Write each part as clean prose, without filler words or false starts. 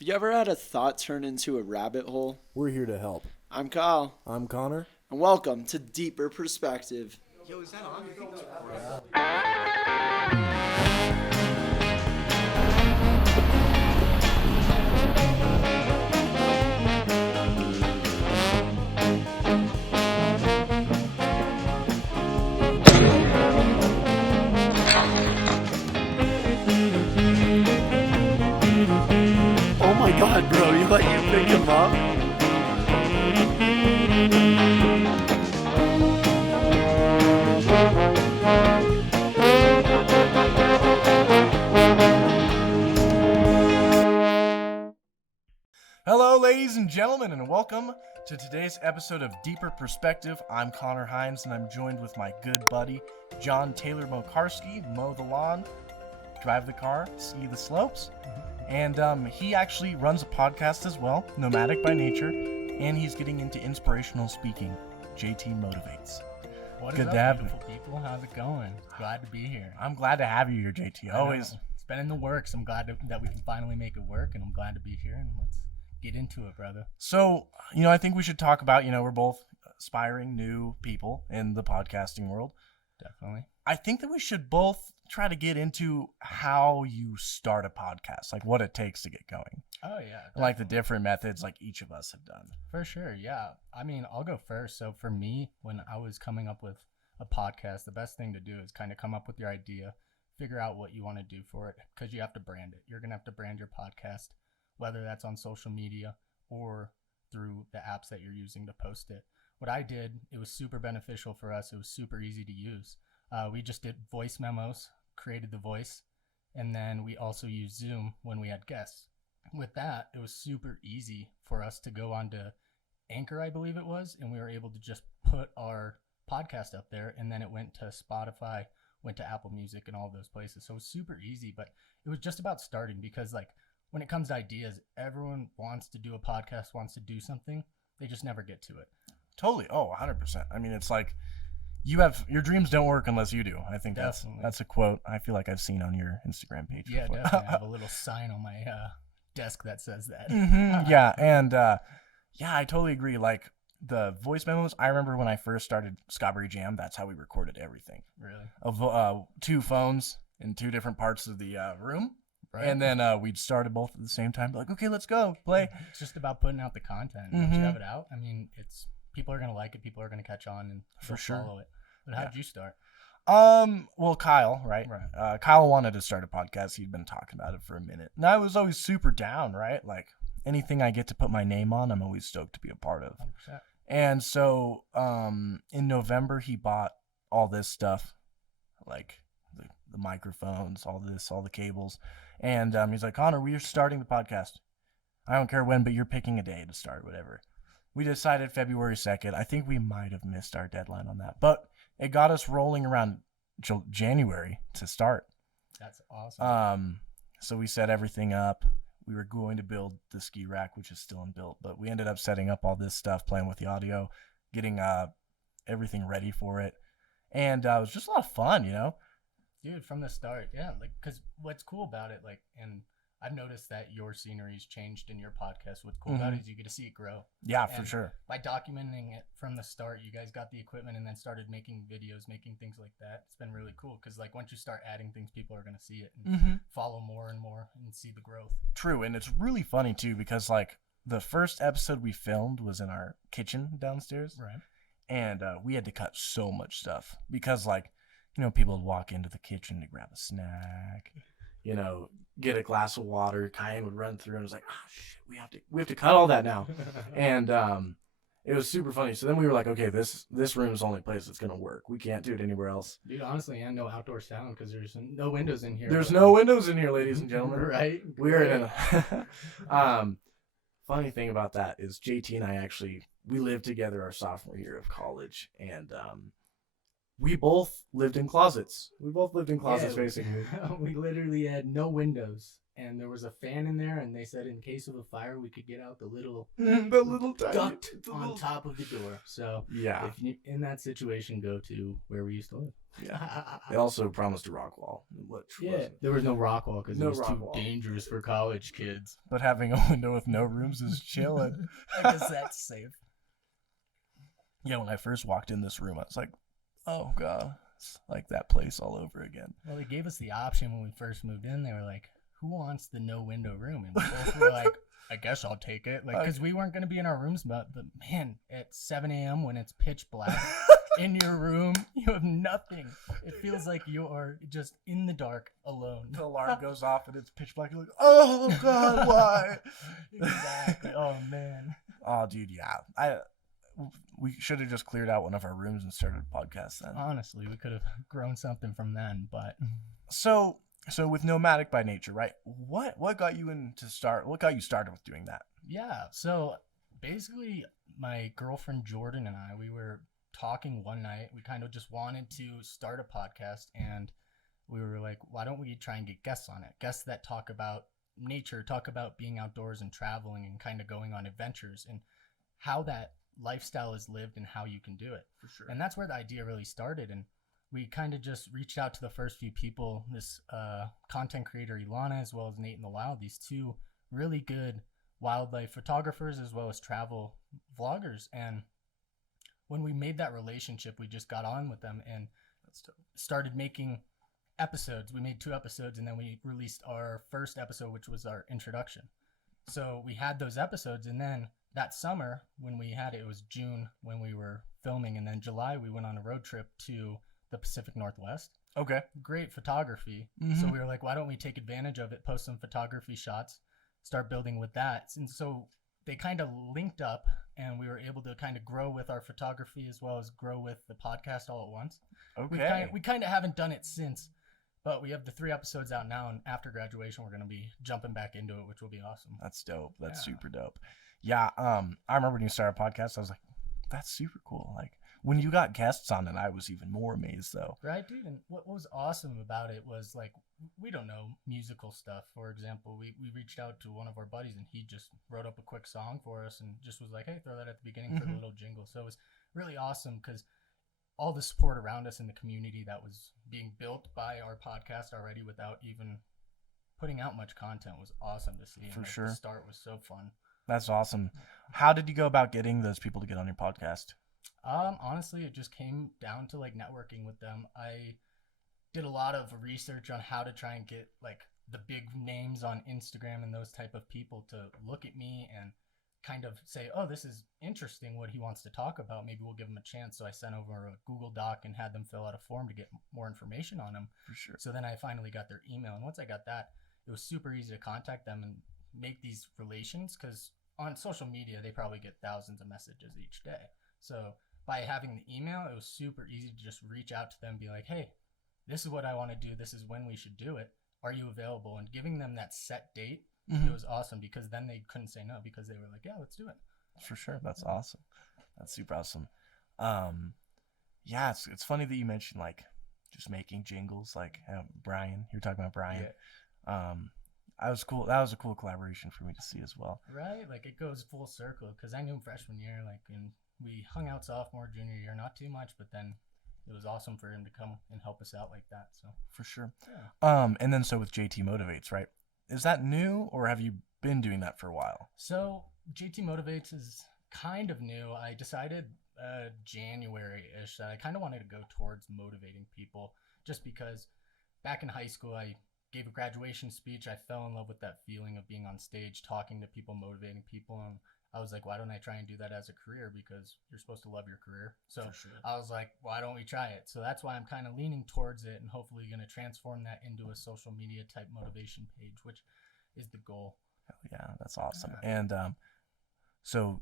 Have you ever had a thought turn into a rabbit hole? We're here to help. I'm Kyle, I'm Connor. and welcome to Deeper Perspective. Yo, is that on? You think it's recording? Oh my god, bro, you let you pick him up? Hello, ladies and gentlemen, and welcome to today's episode of Deeper Perspective. I'm Connor Hines, and I'm joined with my good buddy, John Taylor Mokarski, mow the lawn, drive the car, ski the slopes. And he actually runs a podcast as well, Nomadic by nature, and he's getting into inspirational speaking. JT Motivates. What Good is to up, have you. beautiful people? How's it going? Glad to be here. I'm glad to have you here, JT. Always. It's been in the works. I'm glad that we can finally make it work, and I'm glad to be here. And let's get into it, brother. So, I think we should talk about, we're both aspiring new people in the podcasting world. Definitely. I think that we should both try to get into how you start a podcast, like what it takes to get going. Oh, yeah. Like the different methods like each of us have done. For sure, yeah. I mean, I'll go first. So for me, when I was coming up with a podcast, the best thing to do is kind of come up with your idea, figure out what you want to do for it, because you have to brand it. You're going to have to brand your podcast, whether that's on social media or through the apps that you're using to post it. What I did, it was super beneficial for us. It was super easy to use. We just did voice memos, created the voice, and then we also used Zoom when we had guests. With that, it was super easy for us to go on to Anchor, I believe it was, and we were able to just put our podcast up there, and then it went to Spotify, went to Apple Music, and all those places. So it was super easy, but it was just about starting, because like when it comes to ideas, everyone wants to do a podcast, wants to do something. They just never get to it. Totally. Oh, 100%. I mean, it's like your dreams don't work unless you do. I think Definitely. that's a quote I feel like I've seen on your Instagram page Yeah, before. definitely. I have a little sign on my desk that says that. Yeah, and I totally agree. Like the voice memos, I remember when I first started Scotbury Jam, that's how we recorded everything. Really? Of two phones in two different parts of the room. Right. And then we'd started both at the same time. Like, okay, let's go play. It's just about putting out the content. Once you have it out, I mean, people are gonna like it. People are gonna catch on and For they'll sure. follow it. But how did you start? Well, Kyle, right? Right. Kyle wanted to start a podcast. He'd been talking about it for a minute. And I was always super down, right? Like anything I get to put my name on, I'm always stoked to be a part of. 100%. And so in November, he bought all this stuff, like the microphones, all the cables. And he's like, Connor, we are starting the podcast. I don't care when, but you're picking a day to start, whatever. We decided February 2nd. I think we might have missed our deadline on that. But it got us rolling around January to start. That's awesome. So we set everything up. We were going to build the ski rack, which is still unbuilt, but we ended up setting up all this stuff, playing with the audio, getting everything ready for it. And it was just a lot of fun, Dude, from the start, yeah. Like, because what's cool about it, like, and I've noticed that your scenery's changed in your podcast. What's cool about it is you get to see it grow. Yeah, for And sure. By documenting it from the start, you guys got the equipment and then started making videos, making things like that. It's been really cool because, like, once you start adding things, people are going to see it and follow more and more and see the growth. True, and it's really funny, too, because, like, the first episode we filmed was in our kitchen downstairs. Right. And we had to cut so much stuff because, like, people would walk into the kitchen to grab a snack, get a glass of water. Kyan would run through and was like, oh, shit, we have to cut all that now. And it was super funny. So then we were like, okay, this room is the only place that's going to work. We can't do it anywhere else. Dude, honestly, and no outdoor sound because there's no windows in here. There's no windows in here, ladies and gentlemen. Right? We're in a... Funny thing about that is JT and I we lived together our sophomore year of college, and we both lived in closets. Basically. We literally had no windows and there was a fan in there, and they said in case of a fire, we could get out the little The little tiny duct the on little- top of the door. So Yeah. if you in that situation, go to where we used to live. Yeah. They also promised a rock wall, which wasn't. There was no rock wall because No it was rock too wall. dangerous for college kids. But having a window with no rooms is chilling. I guess that's safe. Yeah, when I first walked in this room, I was like, oh, God. It's like that place all over again. Well, they gave us the option when we first moved in. They were like, who wants the no window room? And we both were like, I guess I'll take it. Like, because we weren't going to be in our rooms, but man, at 7 a.m. when it's pitch black in your room, you have nothing. It feels like you are just in the dark alone. The alarm goes off and it's pitch black. You're like, oh, God, why? Exactly. Oh, man. Oh, dude, yeah. We should have just cleared out one of our rooms and started a podcast then. Honestly, we could have grown something from then, but So with Nomadic by nature, right? What got you what got you started with doing that? yeah. So basically, my girlfriend Jordan and I, we were talking one night. We kind of just wanted to start a podcast, and we were like, why don't we try and get guests on it? Guests that talk about nature, talk about being outdoors and traveling and kind of going on adventures and how that lifestyle is lived and how you can do it. For sure. And that's where the idea really started. And we kind of just reached out to the first few people, this content creator Ilana, as well as Nate in the Wild, these two really good wildlife photographers as well as travel vloggers. And when we made that relationship, we just got on with them and started making episodes. We made 2 episodes, and then we released our first episode, which was our introduction. So we had those episodes, and then that summer when we had it was June when we were filming, and then July we went on a road trip to the Pacific Northwest. Okay. Great photography. Mhm. So we were like, why don't we take advantage of it, post some photography shots, start building with that. And so they kind of linked up, and we were able to kind of grow with our photography as well as grow with the podcast all at once. Okay. We kind of haven't done it since, but we have the 3 episodes out now, and after graduation we're going to be jumping back into it, which will be awesome. That's dope. That's Yeah. super dope. Yeah. I remember when you started a podcast, I was like, that's super cool. Like when you got guests on it, I was even more amazed though. Right, dude. And what was awesome about it was, like, we don't know musical stuff. For example, we reached out to one of our buddies, and he just wrote up a quick song for us and just was like, hey, throw that at the beginning for the little jingle. So it was really awesome because all the support around us in the community that was being built by our podcast already without even putting out much content was awesome to see. And For like, sure. The start was so fun. That's awesome. How did you go about getting those people to get on your podcast? Honestly, it just came down to like networking with them. I did a lot of research on how to try and get like the big names on Instagram and those type of people to look at me and kind of say, oh, this is interesting what he wants to talk about. Maybe we'll give him a chance. So I sent over a Google Doc and had them fill out a form to get more information on him. For sure. So then I finally got their email. And once I got that, it was super easy to contact them and make these relations, because on social media, they probably get thousands of messages each day. So by having the email, it was super easy to just reach out to them and be like, hey, this is what I want to do. This is when we should do it. Are you available? And giving them that set date, it was awesome, because then they couldn't say no, because they were like, yeah, let's do it. For sure. That's awesome. That's super awesome. Yeah, it's funny that you mentioned like just making jingles, like Brian. You're talking about Brian. Yeah. That was cool. That was a cool collaboration for me to see as well. Right? Like, it goes full circle, because I knew him freshman year, like, and we hung out sophomore, junior year, not too much, but then it was awesome for him to come and help us out like that. So For sure. yeah. And then so with JT Motivates, right? Is that new, or have you been doing that for a while? So JT Motivates is kind of new. I decided January-ish that I kind of wanted to go towards motivating people, just because back in high school I gave a graduation speech. I fell in love with that feeling of being on stage, talking to people, motivating people, and I was like, why don't I try and do that as a career? Because you're supposed to love your career. So For sure. I was like, why don't we try it? So that's why I'm kind of leaning towards it, and hopefully going to transform that into a social media type motivation page, which is the goal. Yeah, that's awesome. Yeah. And so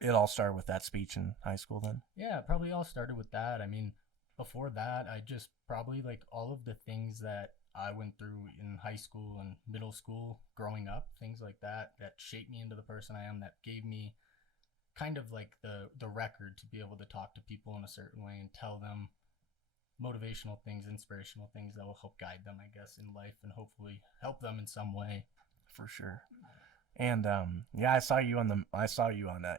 it all started with that speech in high school then? Yeah, it probably all started with that. I mean, before that, I just probably like all of the things that I went through in high school and middle school, growing up, things like that, that shaped me into the person I am, that gave me kind of like the record to be able to talk to people in a certain way and tell them motivational things, inspirational things that will help guide them, I guess, in life and hopefully help them in some way. For sure. And yeah, I saw you on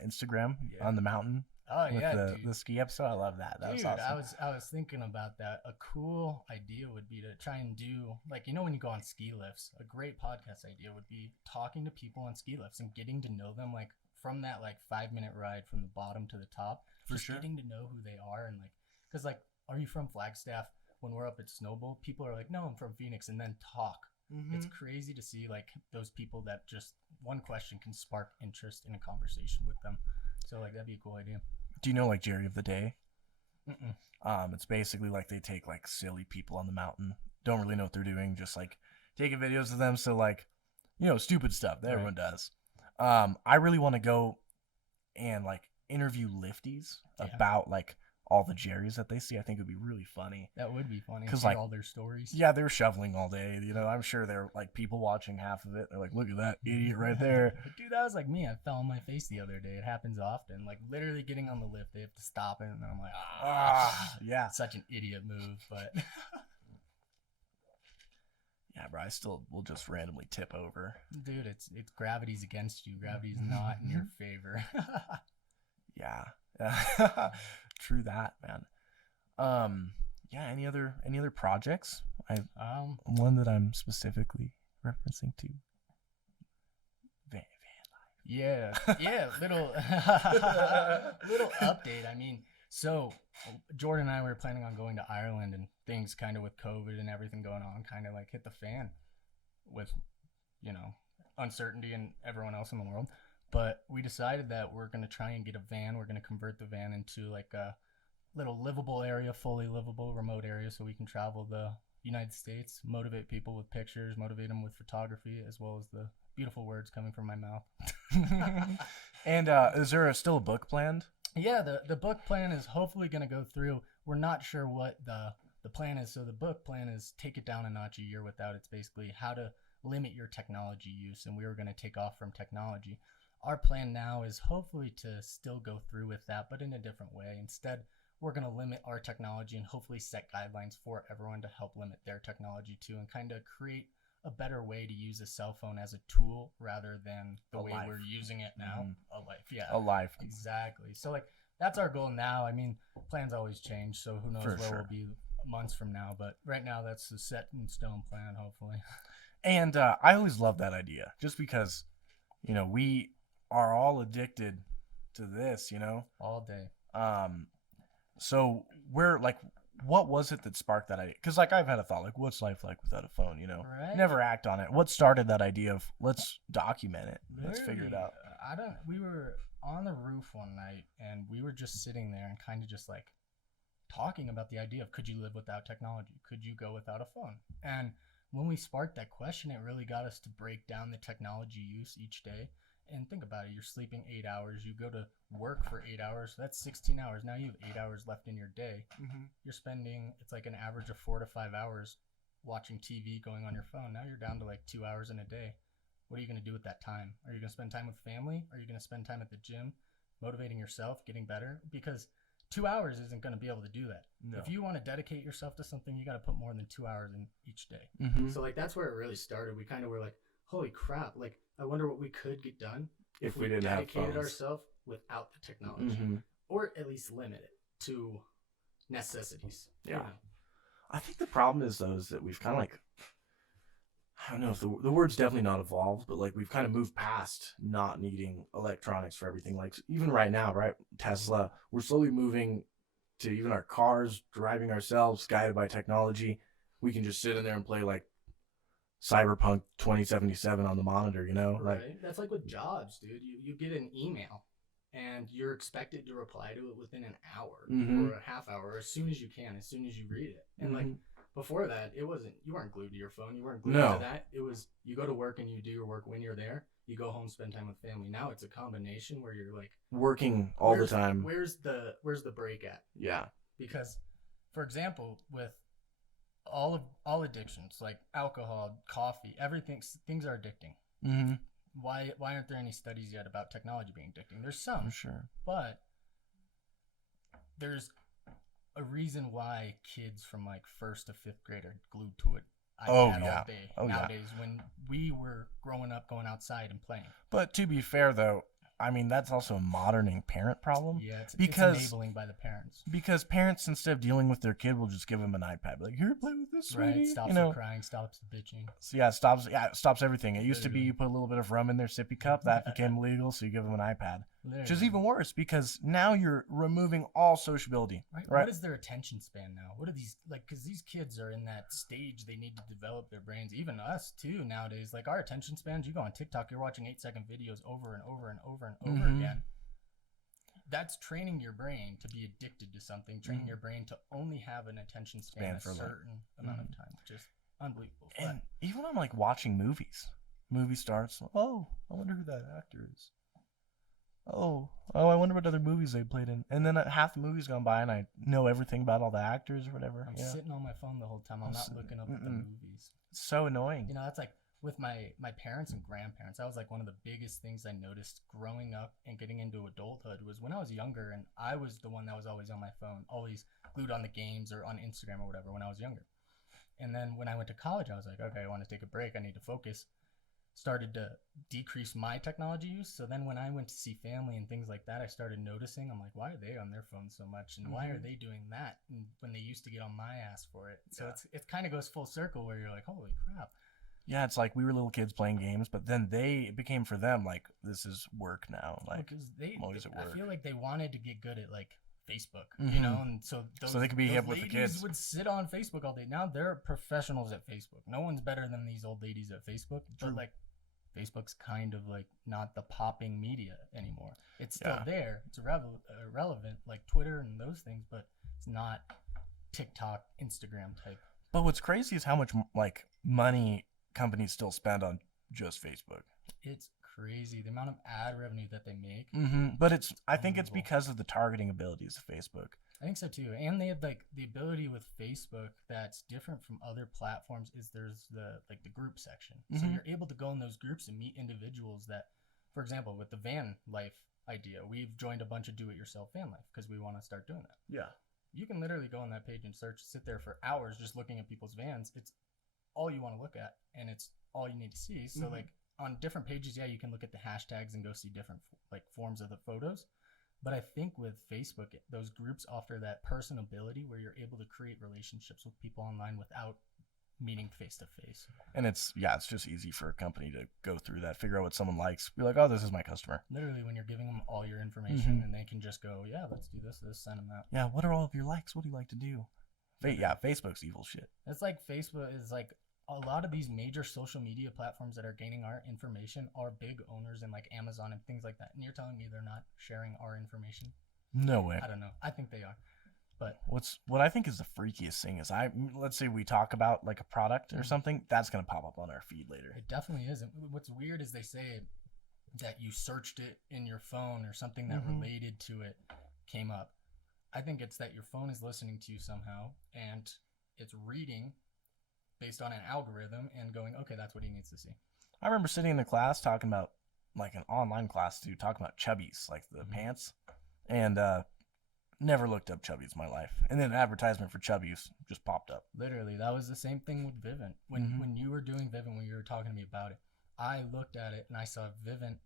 Instagram Yeah. on the mountain Oh with yeah, the dude. ski episode. I love that. That was Dude, awesome. I was thinking about that. A cool idea would be to try and do, like, you know, when you go on ski lifts, a great podcast idea would be talking to people on ski lifts and getting to know them, like, from that like 5 minute ride from the bottom to the top. For Just sure. getting to know who they are and like, because like, are you from Flagstaff? When we're up at Snowball, people are like, no, I'm from Phoenix, and then talk. It's crazy to see like those people that just one question can spark interest in a conversation with them. So like that'd be a cool idea. Do you know like Jerry of the Day? Mm-mm. It's basically like they take like silly people on the mountain, don't really know what they're doing, just like taking videos of them. So like, you know, stupid stuff that everyone does. I really want to go and like interview lifties about like all the Jerrys that they see. I think it would be really funny. That would be funny. 'Cause, Hear like, all their stories. Yeah, they're shoveling all day. You know, I'm sure they're like people watching half of it. They're like, look at that idiot right there. Dude, that was like me. I fell on my face the other day. It happens often. Like literally getting on the lift, they have to stop it, and I'm like, Yeah. such an idiot move. But Yeah, bro, I still will just randomly tip over. dude, it's gravity's against you. Gravity's not in your favor. Yeah. True that, man. Yeah, any other projects? One that I'm specifically referencing to. Van life. Yeah, little little update. I mean, so Jordan and I were planning on going to Ireland, and things kind of with COVID and everything going on kind of like hit the fan with, you know, uncertainty and everyone else in the world. But we decided that we're going to try and get a van. We're going to convert the van into like a little livable area, fully livable remote area, so we can travel the United States, motivate people with pictures, motivate them with photography, as well as the beautiful words coming from my mouth. And is there still a book planned? Yeah, the book plan is hopefully going to go through. We're not sure what the plan is. So the book plan is take it down a notch a year without. It's basically how to limit your technology use. And we were going to take off from technology. Our plan now is hopefully to still go through with that, but in a different way. Instead, we're going to limit our technology and hopefully set guidelines for everyone to help limit their technology too, and kind of create a better way to use a cell phone as a tool rather than the way we're using it now. A life, yeah. A life. Exactly. So like that's our goal now. I mean, plans always change, so who knows For where sure. we'll be months from now. But right now, that's the set in stone plan. Hopefully. And I always love that idea, just because, you know, we are all addicted to this, you know. All day. So we're like, what was it that sparked that idea? Because like I've had a thought, like, what's life like without a phone? You know, Right. never act on it. What started that idea of let's document it, let's figure it out? We were on the roof one night and we were just sitting there and kind of just like talking about the idea of could you live without technology? Could you go without a phone? And when we sparked that question, it really got us to break down the technology use each day. And think about it, you're sleeping 8 hours, you go to work for 8 hours, so that's 16 hours. Now you have 8 hours left in your day. You're spending, it's like an average of 4 to 5 hours watching TV, going on your phone. Now you're down to like 2 hours in a day. What are you going to do with that time? Are you going to spend time with family? Are you going to spend time at the gym, motivating yourself, getting better? Because 2 hours isn't going to be able to do that. No. If you want to dedicate yourself to something, you got to put more than 2 hours in each day. So like that's where it really started. We kind of were like, holy crap, like I wonder what we could get done if we didn't have dedicated phones. ourselves without the technology, or at least limit it to necessities. Yeah. You know? I think the problem is though is that we've kind of like, I don't know if the word's definitely not evolved, but like we've kind of moved past not needing electronics for everything. Like even right now, right? Tesla, we're slowly moving to even our cars, driving ourselves, guided by technology. We can just sit in there and play like Cyberpunk 2077 on the monitor, you know? Like, Right? That's like with jobs, dude. You get an email and you're expected to reply to it within an hour or a half hour, as soon as you can, as soon as you read it. And like before that, you weren't glued to your phone. You weren't glued to that. It was you go to work and you do your work when you're there. You go home, spend time with family. Now it's a combination where you're like working all the time. Where's the break at? Yeah. Because, for example, with all addictions like alcohol, coffee, everything, things are addicting. Why aren't there any studies yet about technology being addicting? There's some, For sure. but there's a reason why kids from like 1st to 5th grade are glued to it. Oh, iPad yeah. all day Oh, yeah. nowadays when we were growing up going outside and playing. But to be fair, though, I mean, that's also a modern parent problem. Yeah, it's because enabling by the parents. because parents, instead of dealing with their kid, will just give them an iPad. Like, here, play with this, sweetie. Right, stops you the know? crying, stops the bitching. So yeah, it stops everything. It used to be Literally. you put a little bit of rum in their sippy cup, that became illegal, so you give them an iPad. Which is Literally. even worse because now you're removing all sociability. Right. Right? What is their attention span now? What are these like? Because these kids are in that stage; they need to develop their brains. Even us too nowadays. Like our attention spans, you go on TikTok, you're watching 8-second videos over and over and over and over Mhm. again. That's training your brain to be addicted to something. Training Mhm. your brain to only have an attention span For a like- certain amount of time, which is unbelievable. But And even when I'm like watching movies, movie starts. Oh, I wonder who that actor is. Oh, I wonder what other movies they played in. And then half the movie's gone by, and I know everything about all the actors or whatever. I'm Yeah. sitting on my phone the whole time. I'm not looking up at the movies. It's so annoying. You know, that's like with my parents and grandparents. That was like one of the biggest things I noticed growing up and getting into adulthood was when I was younger and I was the one that was always on my phone, always glued on the games or on Instagram or whatever when I was younger. And then when I went to college, I was like, okay, I want to take a break. I need to focus. Started to decrease my technology use. So then when I went to see family and things like that, I started noticing, I'm like, why are they on their phone so much? And why are they doing that? And when they used to get on my ass for it. So it kind of goes full circle where you're like, holy crap. Yeah, it's like we were little kids playing games, but then it became for them like this is work now. Like Because I'm always at work. I feel like they wanted to get good at like Facebook, Mhm. you know, and so they could be those hip with the ladies kids. would sit on Facebook all day. Now they're professionals at Facebook. No one's better than these old ladies at Facebook. True. But like Facebook's kind of like not the popping media anymore. It's still Yeah. there. It's irrelevant like Twitter and those things, but it's not TikTok, Instagram type. But what's crazy is how much like money companies still spend on just Facebook. It's crazy the amount of ad revenue that they make. But I think it's Unbelievable. because of the targeting abilities of Facebook. I think so too. And they have like the ability with Facebook that's different from other platforms is there's the group section. So Mhm. you're able to go in those groups and meet individuals that, for example, with the van life idea, we've joined a bunch of do-it-yourself van life because we want to start doing that. Yeah. You can literally go on that page and sit there for hours just looking at people's vans. It's all you want to look at and it's all you need to see. So Mhm. like on different pages, yeah, you can look at the hashtags and go see different like forms of the photos. But I think with Facebook, those groups offer that personability where you're able to create relationships with people online without meeting face to face. And it's just easy for a company to go through that, figure out what someone likes, be like, oh, this is my customer. Literally, when you're giving them all your information Mhm. and they can just go, yeah, let's do this, send them that. Yeah, what are all of your likes? What do you like to do? Facebook's evil shit. It's like Facebook is like a lot of these major social media platforms that are gaining our information are big owners in like Amazon and things like that. And you're telling me they're not sharing our information? No way. I don't know. I think they are. But What I think is the freakiest thing is let's say we talk about like a product or Mhm. something, that's gonna pop up on our feed later. it definitely isn't. What's weird is they say that you searched it in your phone or something that Mhm. related to it came up. I think it's that your phone is listening to you somehow and it's reading based on an algorithm and going, okay, that's what he needs to see. I remember sitting in a class talking about like an online class too, talking about chubbies, like the Mhm. pants, and never looked up chubbies in my life. And then an advertisement for chubbies just popped up. Literally, that was the same thing with Vivint. Mhm. When you were doing Vivint, when you were talking to me about it, I looked at it and I saw Vivint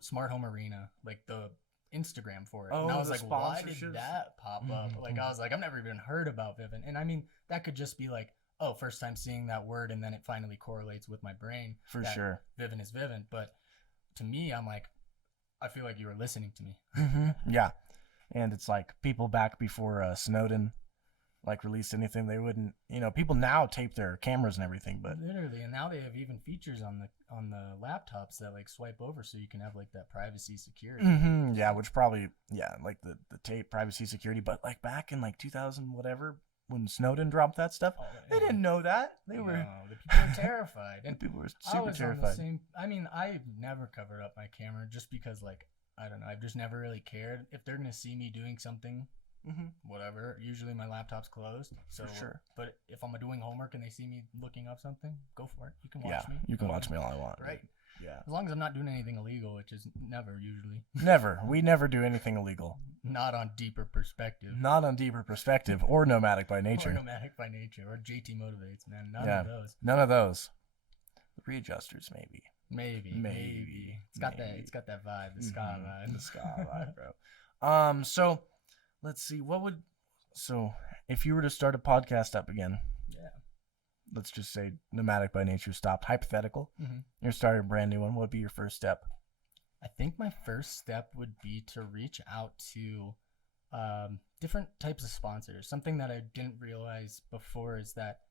Smart Home Arena, like the Instagram for it. And I Oh, was the like, why sponsorships? did that pop up? Mhm. Like, I was like, I've never even heard about Vivint. And I mean, that could just be like, oh, first time seeing that word, and then it finally correlates with my brain. For that sure. Vivint is Vivint. But to me, I'm like, I feel like you were listening to me. Yeah. And it's like people back before Snowden like released anything, they wouldn't, people now tape their cameras and everything, but Literally, and now they have even features on the laptops that like swipe over so you can have like that privacy security. yeah, which probably, like the tape privacy security, but like back in like 2000 whatever, when Snowden dropped that stuff, Oh, they didn't know that. They were, No, the people are terrified. the And people were I super was on the terrified. same. I mean, I never covered up my camera just because, like, I don't know. I've just never really cared if they're gonna see me doing something. Whatever. Usually my laptop's closed. So, For sure. But if I'm doing homework and they see me looking up something, go for it. You can watch Yeah, me. you can Go watch ahead. me all I want. Right. Yeah. As long as I'm not doing anything illegal, which is never usually. Never. We never do anything illegal. Not on Deeper Perspective. Not on Deeper Perspective or Nomadic by Or Nature. Nomadic by Nature. Or JT Motivates, man. None Yeah. of those. None of those. Readjusters, maybe. Maybe. It's got that vibe, the ska vibe. The ska vibe, bro. So let's see. So if you were to start a podcast up again, Yeah. let's just say Nomadic by Nature stopped. Hypothetical. Mhm. You're starting a brand new one. What would be your first step? I think my first step would be to reach out to different types of sponsors. Something that I didn't realize before is that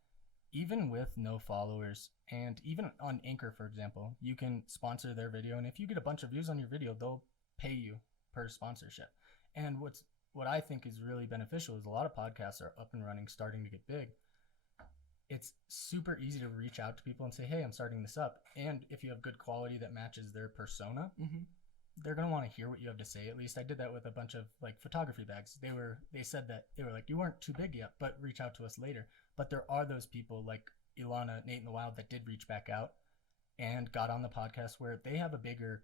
even with no followers, and even on Anchor, for example, you can sponsor their video, and if you get a bunch of views on your video, they'll pay you per sponsorship. And what I think is really beneficial is a lot of podcasts are up and running, starting to get big. It's super easy to reach out to people and say, hey, I'm starting this up. And if you have good quality that matches their persona, they're going to want to hear what you have to say. At least I did that with a bunch of like photography bags. They said that they were like, you weren't too big yet, but reach out to us later. But there are those people like Ilana, Nate in the Wild that did reach back out and got on the podcast where they have a bigger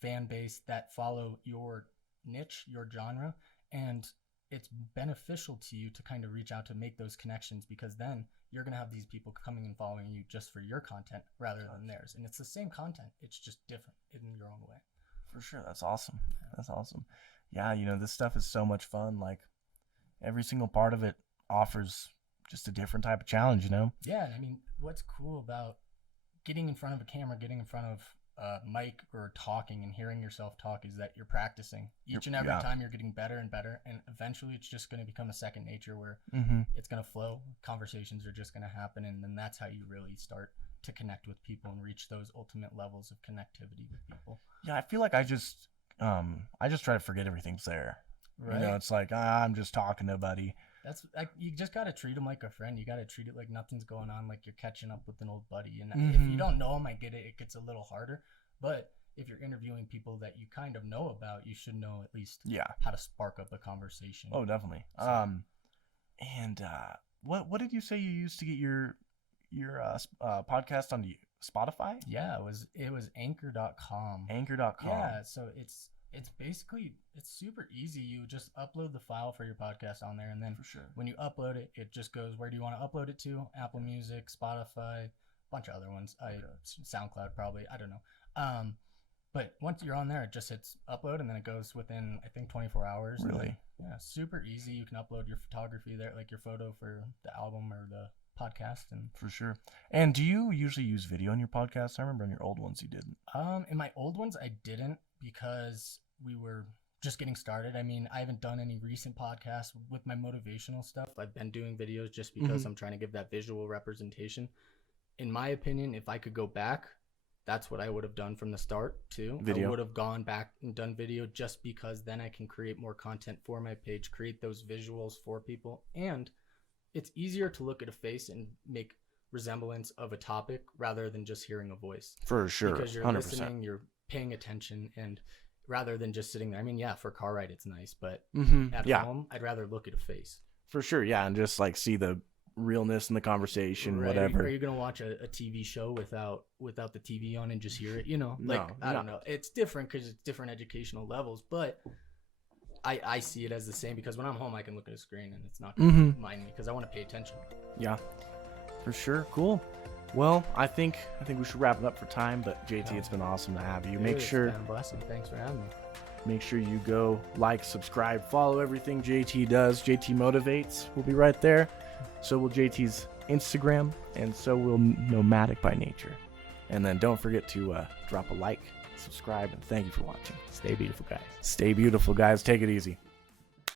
fan base that follow your niche, your genre. And it's beneficial to you to kind of reach out to make those connections, because then you're going to have these people coming and following you just for your content rather than theirs. And it's the same content. It's just different in your own way. For sure. That's awesome. That's awesome. Yeah, this stuff is so much fun. Like every single part of it offers just a different type of challenge, Yeah. And I mean, what's cool about getting in front of a camera, getting in front of a mic or talking and hearing yourself talk is that you're practicing each and every time. You're getting better and better, and eventually it's just going to become a second nature where it's going to flow. Conversations are just going to happen, and then that's how you really start to connect with people and reach those ultimate levels of connectivity with people. Yeah, I feel like I just try to forget everything's there. Right. It's like I'm just talking to a buddy. That's like, you just got to treat them like a friend. You got to treat it like nothing's going on, like you're catching up with an old buddy. And if you don't know them, I get it. It gets a little harder. But if you're interviewing people that you kind of know about, you should know at least how to spark up a conversation. Oh, definitely. What did you say you used to get your podcast on Spotify? Yeah, it was anchor.com. Anchor.com. Yeah, so it's basically, it's super easy. You just upload the file for your podcast on there, and then For sure. when you upload it, it just goes, where do you want to upload it to? Apple Music, Spotify, a bunch of other ones. SoundCloud probably, I don't know. But once you're on there, it just hits upload, and then it goes within, I think, 24 hours. Really? Yeah, super easy. You can upload your photography there, like your photo for the album or the podcast. And For sure. And do you usually use video on your podcast? I remember on your old ones you didn't. In my old ones, I didn't, because we were just getting started. I mean, I haven't done any recent podcasts with my motivational stuff. I've been doing videos just because I'm trying to give that visual representation. In my opinion, if I could go back, that's what I would have done from the start too. Video. I would have gone back and done video, just because then I can create more content for my page, create those visuals for people. And it's easier to look at a face and make resemblance of a topic rather than just hearing a voice. For sure. Because you're 100%. listening, you're paying attention, and rather than just sitting there. I mean, yeah, for a car ride it's nice, but at home I'd rather look at a face. For sure. Yeah, and just like see the realness in the conversation, Right. whatever. Are you gonna watch a TV show without the TV on and just hear it? No, I don't know. It's different because it's different educational levels, but I see it as the same, because when I'm home I can look at a screen and it's not gonna mind me, because I want to pay attention. Yeah, for sure. Cool. Well, I think we should wrap it up for time. But JT, it's been awesome to have you. Dude, it's been a blessing. Thanks for having me. Make sure you go like, subscribe, follow everything JT does. JT Motivates. We'll be right there. So will JT's Instagram, and so will Nomadic by Nature. And then don't forget to drop a like, subscribe, and thank you for watching. Stay beautiful, guys. Stay beautiful, guys. Take it easy.